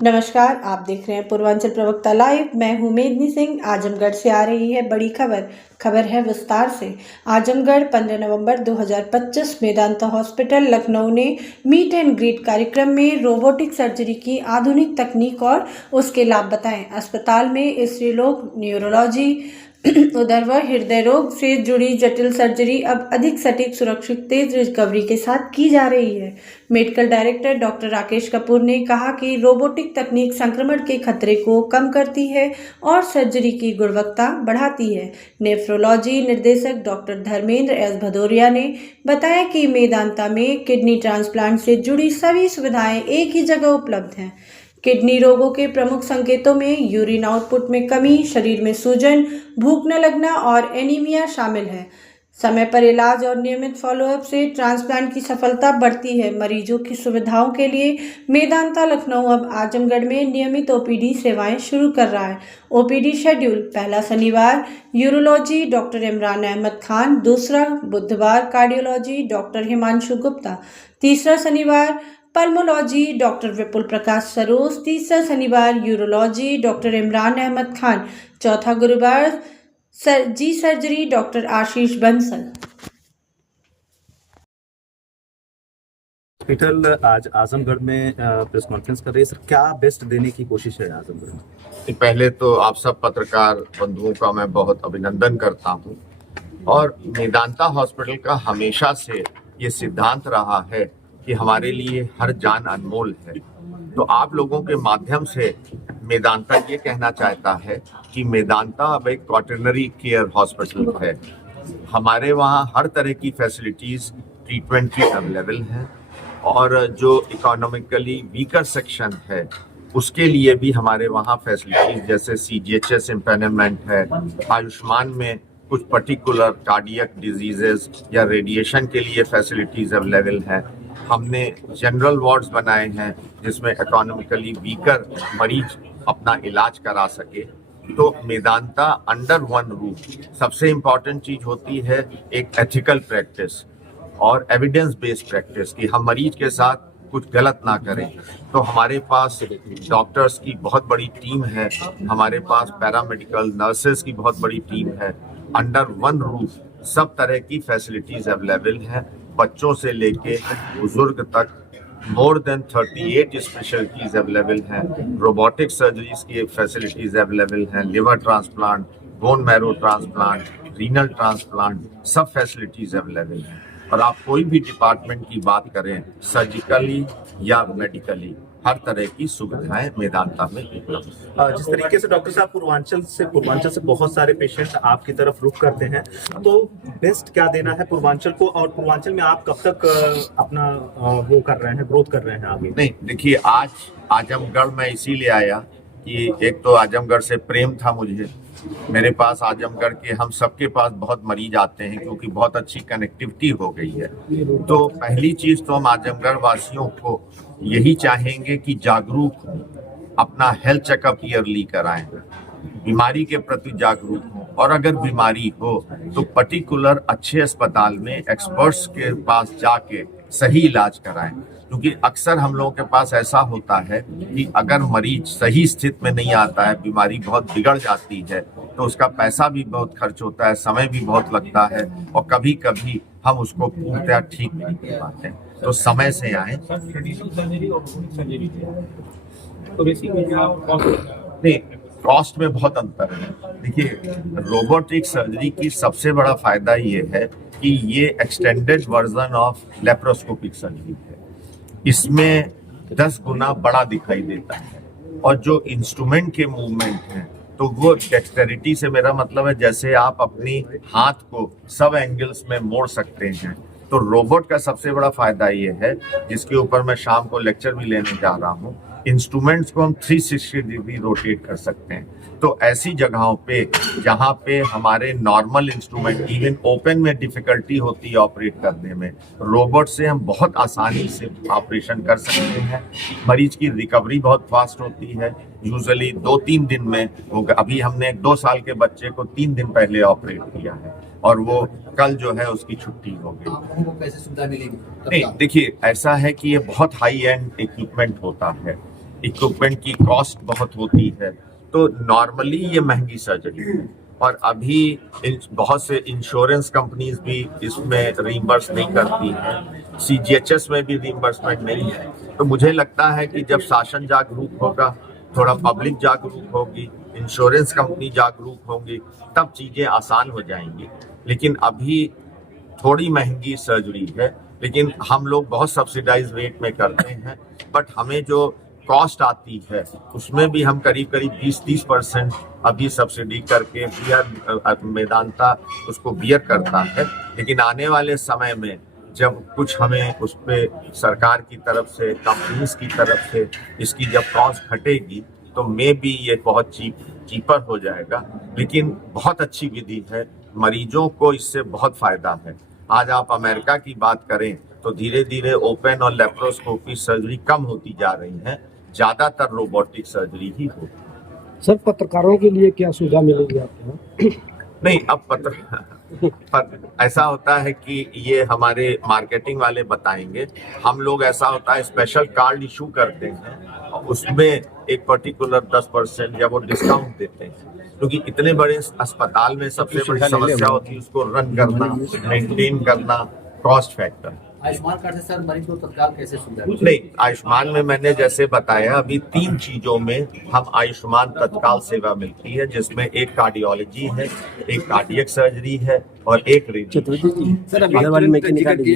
नमस्कार, आप देख रहे हैं पूर्वांचल प्रवक्ता लाइव। मैं हूं मेघनी सिंह। आजमगढ़ से आ रही है बड़ी खबर है विस्तार से। आजमगढ़ 15 नवंबर 2025 मेदांता हॉस्पिटल लखनऊ ने मीट एंड ग्रीट कार्यक्रम में रोबोटिक सर्जरी की आधुनिक तकनीक और उसके लाभ बताएं। अस्पताल में स्त्रीरोग, न्यूरोलॉजी, उदर व हृदय रोग से जुड़ी जटिल सर्जरी अब अधिक सटीक, सुरक्षित, तेज रिकवरी के साथ की जा रही है। Medical director doctor Rakesh Kapoor ने कहा कि रोबोटिक तकनीक संक्रमण के खतरे को कम करती है और सर्जरी की गुणवत्ता बढ़ाती है। नेफ्रोलॉजी निर्देशक डॉक्टर धर्मेंद्र एस भदौरिया ने बताया कि मेदांता में किडनी ट्रांसप्लांट से जुड़ी सभी सुविधाएं एक ही जगह उपलब्ध हैं। किडनी रोगों के प्रमुख संकेतों में यूरिन आउटपुट में कमी, शरीर में सूजन, भूख न लगना और एनीमिया शामिल है। समय पर इलाज और नियमित फॉलोअप से ट्रांसप्लांट की सफलता बढ़ती है। मरीजों की सुविधाओं के लिए मेदांता लखनऊ अब आजमगढ़ में नियमित ओपीडी सेवाएं शुरू कर रहा है। ओपीडी शेड्यूल: पहला शनिवार यूरोलॉजी डॉक्टर इमरान अहमद खान, दूसरा बुधवार कार्डियोलॉजी डॉक्टर हिमांशु गुप्ता, तीसरा शनिवार पल्मोलॉजी डॉक्टर विपुल प्रकाश सरोज, तीसरा शनिवार यूरोलॉजी डॉक्टर इमरान अहमद खान, चौथा गुरुवार सर्जरी डॉक्टर आशीष बंसल। हॉस्पिटल आज आजमगढ़ में प्रेस कॉन्फ्रेंस कर रही है सर, क्या बेस्ट देने की कोशिश है आजमगढ़ में? पहले तो आप सब पत्रकार बंधुओं का मैं बहुत अभिनंदन करता हूं और मेदांता हॉस्पिटल का हमेशा से ये सिद्धांत रहा है कि हमारे लिए हर जान अनमोल है। तो आप लोगों के माध्यम से मेदांता ये कहना चाहता है कि मेदांता अब एक क्वाटरनरी केयर हॉस्पिटल है। हमारे वहाँ हर तरह की फैसिलिटीज, ट्रीटमेंट की अवेलेबल हैं और जो इकोनॉमिकली वीकर सेक्शन है उसके लिए भी हमारे वहाँ फैसिलिटीज जैसे CGHS इम्पैनलमेंट है। आयुष्मान में कुछ पर्टिकुलर कार्डियक डिजीजेस या रेडिएशन के लिए फैसिलिटीज अवेलेबल हैं। हमने जनरल वार्ड्स बनाए हैं जिसमें इकोनॉमिकली वीकर मरीज अपना इलाज करा सके। तो मेदांता अंडर वन रूफ, सबसे इम्पॉर्टेंट चीज होती है एक एथिकल प्रैक्टिस और एविडेंस बेस्ड प्रैक्टिस कि हम मरीज के साथ कुछ गलत ना करें। तो हमारे पास डॉक्टर्स की बहुत बड़ी टीम है, हमारे पास पैरामेडिकल नर्सेस की बहुत बड़ी टीम है। अंडर वन रूफ सब तरह की फैसिलिटीज अवेलेबल हैं, बच्चों से लेके बुजुर्ग तक। मोर देन 38 स्पेशलिटीज अवेलेबल हैं। रोबोटिक सर्जरीज की फैसिलिटीज अवेलेबल हैं, liver transplant, bone marrow transplant, renal transplant, सब फैसिलिटीज अवेलेबल हैं। और आप कोई भी डिपार्टमेंट की बात करें, सर्जिकली या मेडिकली, हर तरह की सुविधाएं मेदांता में उपलब्ध। जिस तरीके से डॉक्टर साहब पूर्वांचल से बहुत सारे पेशेंट आपकी तरफ रुख करते हैं, तो बेस्ट क्या देना है पूर्वांचल को, और पूर्वांचल में आप कब तक अपना वो कर रहे हैं, ग्रोथ कर रहे हैं आगे? नहीं, देखिए, आज आजमगढ़ में इसीलिए आया कि एक तो आजमगढ़ से प्रेम था मुझे। मेरे पास आजमगढ़ के हम सबके पास बहुत मरीज आते हैं क्योंकि बहुत अच्छी कनेक्टिविटी हो गई है। तो पहली चीज तो हम आजमगढ़ वासियों को यही चाहेंगे कि जागरूक हों, अपना हेल्थ चेकअप ईयरली कराएं, बीमारी के प्रति जागरूक हों, और अगर बीमारी हो तो पर्टिकुलर अच्छे अस्पताल में एक्सपर्ट्स के पास जाके सही इलाज कराएं। क्योंकि अक्सर हम लोगों के पास ऐसा होता है कि अगर मरीज सही स्थिति में नहीं आता है, बीमारी बहुत बिगड़ जाती है, तो उसका पैसा भी बहुत खर्च होता है, समय भी बहुत लगता है और कभी कभी हम उसको पूर्णतः ठीक नहीं कर पाते हैं। तो समय से आए। नहीं, कॉस्ट में बहुत अंतर है। देखिए, रोबोटिक सर्जरी की सबसे बड़ा फायदा ये है कि ये extended version of laparoscopic surgery है। इसमें 10 गुना बड़ा दिखाई देता है और जो इंस्ट्रूमेंट के मूवमेंट हैं तो वो डेक्सटेरिटी से मेरा मतलब है जैसे आप अपनी हाथ को सब एंगल्स में मोड़ सकते हैं। तो रोबोट का सबसे बड़ा फायदा ये है, जिसके ऊपर मैं शाम को लेक्चर भी लेने जा रहा हूँ, इंस्ट्रूमेंट्स को हम 360 डिग्री रोटेट कर सकते हैं। तो ऐसी जगहों पे जहाँ पे हमारे नॉर्मल इंस्ट्रूमेंट, इवन ओपन में डिफिकल्टी होती है ऑपरेट करने में, रोबोट से हम बहुत आसानी से ऑपरेशन कर सकते हैं। मरीज की रिकवरी बहुत फास्ट होती है, यूजुअली 2-3 दिन में होगा। अभी हमने एक 2 साल के बच्चे को 3 दिन पहले ऑपरेट किया है और वो कल जो है उसकी छुट्टी हो गई। आपको कैसे सुविधा मिलेगी? नहीं, देखिए, ऐसा है कि ये बहुत हाई एंड इक्विपमेंट होता है इक्विपमेंट की कॉस्ट बहुत होती है, तो नॉर्मली ये महंगी सर्जरी है। और अभी बहुत से इंश्योरेंस कंपनीज भी इसमें रीइंबर्स नहीं करती हैं, सीजीएचएस में भी रीइंबर्समेंट नहीं है। तो मुझे लगता है कि जब शासन जागरूक होगा, थोड़ा पब्लिक जागरूक होगी, इंश्योरेंस कंपनी जागरूक होंगी, तब चीजें आसान हो जाएंगी। लेकिन अभी थोड़ी महंगी सर्जरी है, लेकिन हम लोग बहुत सब्सिडाइज रेट में करते हैं। बट हमें जो कॉस्ट आती है उसमें भी हम करीब 20-30% अभी सब्सिडी करके मेदांता उसको बियर करता है। लेकिन आने वाले समय में जब कुछ हमें उस पर सरकार की तरफ से, कंपनीज की तरफ से इसकी जब कॉस्ट घटेगी, तो मे भी ये बहुत चीपर हो जाएगा। लेकिन बहुत अच्छी विधि है, मरीजों को इससे बहुत फायदा है। आज आप अमेरिका की बात करें तो धीरे धीरे ओपन और लेप्रोस्कोपी सर्जरी कम होती जा रही है, ज्यादातर रोबोटिक सर्जरी ही हो। सर, पत्रकारों के लिए क्या सुविधा मिलेगी आपको? नहीं, अब पर ऐसा होता है कि ये हमारे मार्केटिंग वाले बताएंगे। हम लोग ऐसा होता है स्पेशल कार्ड इशू करते हैं और उसमें एक पर्टिकुलर 10% या वो डिस्काउंट देते हैं, क्योंकि इतने बड़े अस्पताल में सबसे बड़ी समस्या होती है उसको रन करना, मेंटेन करना, कॉस्ट फैक्टर। आयुष्मान कार्ड से सर मरीज को तत्काल कैसे सुविधा? नहीं, आयुष्मान में मैंने जैसे बताया अभी 3 चीजों में हम आयुष्मान तत्काल सेवा मिलती है, जिसमें एक कार्डियोलॉजी है, एक कार्डियक सर्जरी है और एक रेडियोलॉजी। सर अभी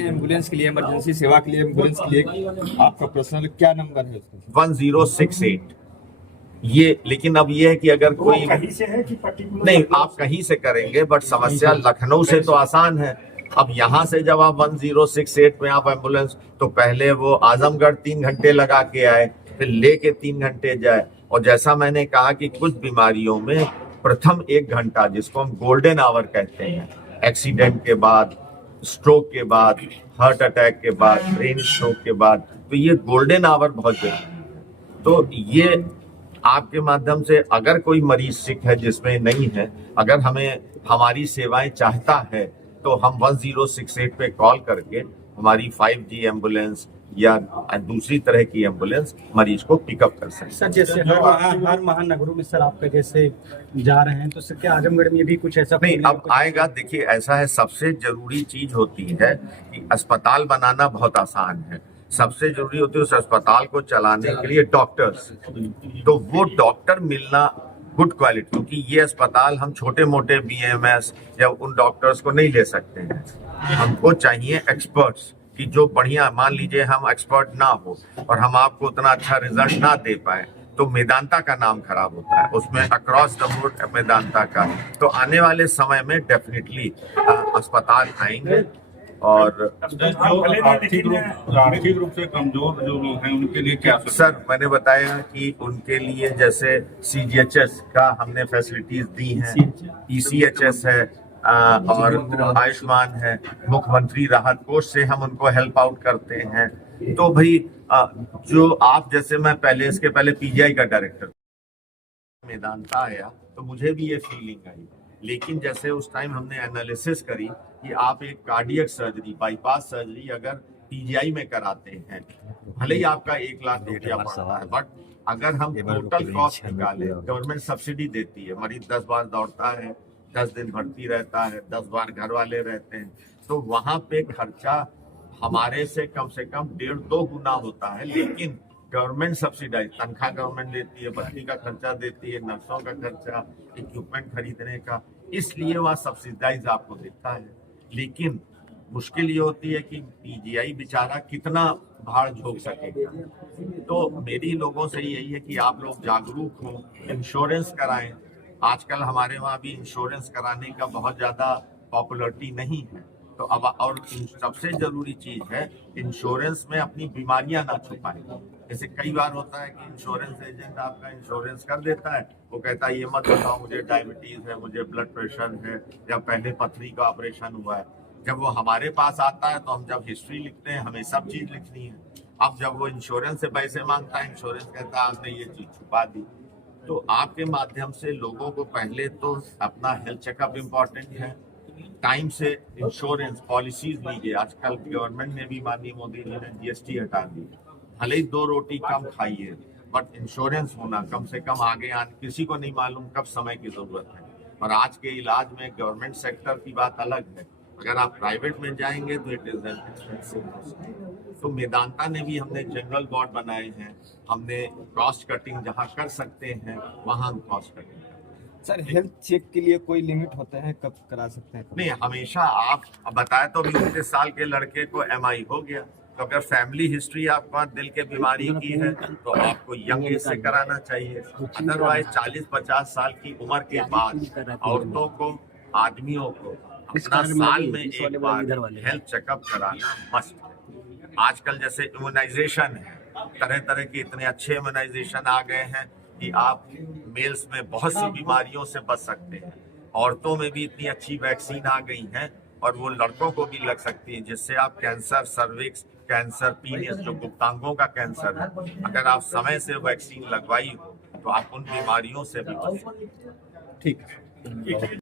एम्बुलेंस के लिए, इमरजेंसी सेवा के लिए, एम्बुलेंस के लिए आपका पर्सनल क्या नंबर है उसका? 1068 ये। लेकिन अब ये है कि अगर कोई कहीं से है कि पर्टिकुलर नहीं, आप कहीं से करेंगे, बट समस्या लखनऊ से तो आसान है। अब यहाँ से जब आप 1068 में आप एम्बुलेंस, तो पहले वो आजमगढ़ 3 घंटे लगा के आए, फिर लेके 3 घंटे जाए। और जैसा मैंने कहा कि कुछ बीमारियों में प्रथम 1 घंटा, जिसको हम गोल्डन आवर कहते हैं, एक्सीडेंट के बाद, स्ट्रोक के बाद, हार्ट अटैक के बाद, ब्रेन स्ट्रोक के बाद, तो ये गोल्डन आवर बहुत जरूरी है। तो ये आपके माध्यम से अगर कोई मरीज सिक है जिसमें नहीं है, अगर हमें हमारी सेवाएं चाहता है, तो हम 1068 पे कॉल करके हमारी 5G एम्बुलेंस या दूसरी तरह की एम्बुलेंस मरीज को पिकअप कर सकते हैं। सर जैसे हर महानगरों में सर आपका जैसे जा रहे हैं, तो सर क्या आजमगढ़ में भी कुछ ऐसा नहीं अब आएगा? देखिए, ऐसा है, सबसे जरूरी चीज होती है कि अस्पताल बनाना बहुत आसान है, सबसे जरूरी होती है उस अस्पताल को चलाने के लिए डॉक्टर्स। तो वो डॉक्टर मिलना गुड क्वालिटी, क्योंकि ये अस्पताल हम छोटे मोटे BMS या उन डॉक्टर्स को नहीं ले सकते हैं। हमको चाहिए एक्सपर्ट्स कि जो बढ़िया, मान लीजिए हम एक्सपर्ट ना हो और हम आपको उतना अच्छा रिजल्ट ना दे पाए, तो मेदांता का नाम खराब होता है, उसमें अक्रॉस द बोर्ड मेदांता का। तो आने वाले समय में डेफिनेटली अस्पताल आएंगे। और आर्थिक रूप से कमजोर जो लोग हैं उनके लिए क्या? सर मैंने बताया कि उनके लिए जैसे CGHS का हमने फैसिलिटीज दी हैं, ECHS है और आयुष्मान है, मुख्यमंत्री राहत कोष से हम उनको हेल्प आउट करते हैं। तो भाई जो आप जैसे, मैं पहले इसके पहले PGI का डायरेक्टर, मेदांता आया तो मुझे भी ये फीलिंग आई। लेकिन जैसे उस टाइम हमने एनालिसिस करी कि आप एक कार्डियक सर्जरी, बाईपास सर्जरी अगर PGI में कराते हैं, भले ही आपका 1 लाख रुपया पड़ता है, बट अगर हम टोटल कॉस्ट निकाले, गवर्नमेंट सब्सिडी देती है, मरीज 10 बार दौड़ता है, 10 दिन भर्ती रहता है, 10 बार घर वाले रहते हैं, तो वहां पे खर्चा हमारे से कम 1.5-2 गुना होता है। लेकिन गवर्नमेंट सब्सिडाइज, तनख्वाह गवर्नमेंट देती है, बत्ती का खर्चा देती है, नर्सों का खर्चा, इक्विपमेंट खरीदने का, इसलिए वह सब्सिडाइज आपको देता है। लेकिन मुश्किल ये होती है कि PGI बेचारा कितना भाड़ झोंक सकेगा। तो मेरी लोगों से यही है कि आप लोग जागरूक हों, इंश्योरेंस कराएं। आजकल हमारे वहाँ भी इंश्योरेंस कराने का बहुत ज्यादा पॉपुलरिटी नहीं है। तो अब और सबसे जरूरी चीज है, इंश्योरेंस में अपनी बीमारियां ना छुपाएं। जैसे कई बार होता है कि इंश्योरेंस एजेंट आपका इंश्योरेंस कर देता है, वो कहता है ये मत बताओ मुझे डायबिटीज है, मुझे ब्लड प्रेशर है, या पहले पथरी का ऑपरेशन हुआ है। जब वो हमारे पास आता है तो हम जब हिस्ट्री लिखते हैं, हमें सब चीज लिखनी है। अब जब वो इंश्योरेंस से पैसे मांगता है, इंश्योरेंस कहता है आपने ये चीज छुपा दी। तो आपके माध्यम से लोगों को पहले तो अपना हेल्थ चेकअप इम्पोर्टेंट है, टाइम से इंश्योरेंस पॉलिसीज लीजिए। आजकल गवर्नमेंट ने भी, माननीय मोदी जी ने GST हटा दी, भले ही 2 रोटी कम खाइए, बट इंश्योरेंस होना कम से कम आगे आने, किसी को नहीं मालूम कब समय की जरूरत है। और आज के इलाज में गवर्नमेंट सेक्टर की बात अलग है, अगर आप प्राइवेट में जाएंगे तो इट इज एक्सपेंसिव। तो मेदांता ने भी, हमने जनरल वार्ड बनाए हैं, हमने कॉस्ट कटिंग जहां कर सकते हैं वहां हम कॉस्ट कटिंग करते हैं। सर हेल्थ चेक के लिए कोई लिमिट होता है, कब करा सकते हैं? नहीं, हमेशा आप बताए तो 29 साल के लड़के को MI हो गया, तो अगर फैमिली हिस्ट्री आपका दिल के बीमारी की है तो आपको यंग एज से कराना चाहिए। अदरवाइज 40-50 साल की उम्र के बाद औरतों को, आदमियों को अपना साल में एक बार हेल्थ चेकअप कराना मस्ट है। आजकल जैसे इम्यूनाइजेशन है, तरह तरह के इतने अच्छे इम्यूनाइजेशन आ गए हैं कि आप मेल्स में बहुत सी बीमारियों से बच सकते हैं। औरतों में भी इतनी अच्छी वैक्सीन आ गई हैं और वो लड़कों को भी लग सकती है, जिससे आप कैंसर, सर्विक्स कैंसर, पीनियस जो गुप्तांगों का कैंसर है, अगर आप समय से वैक्सीन लगवाई हो तो आप उन बीमारियों से भी बच सकते हैं। ठीक है।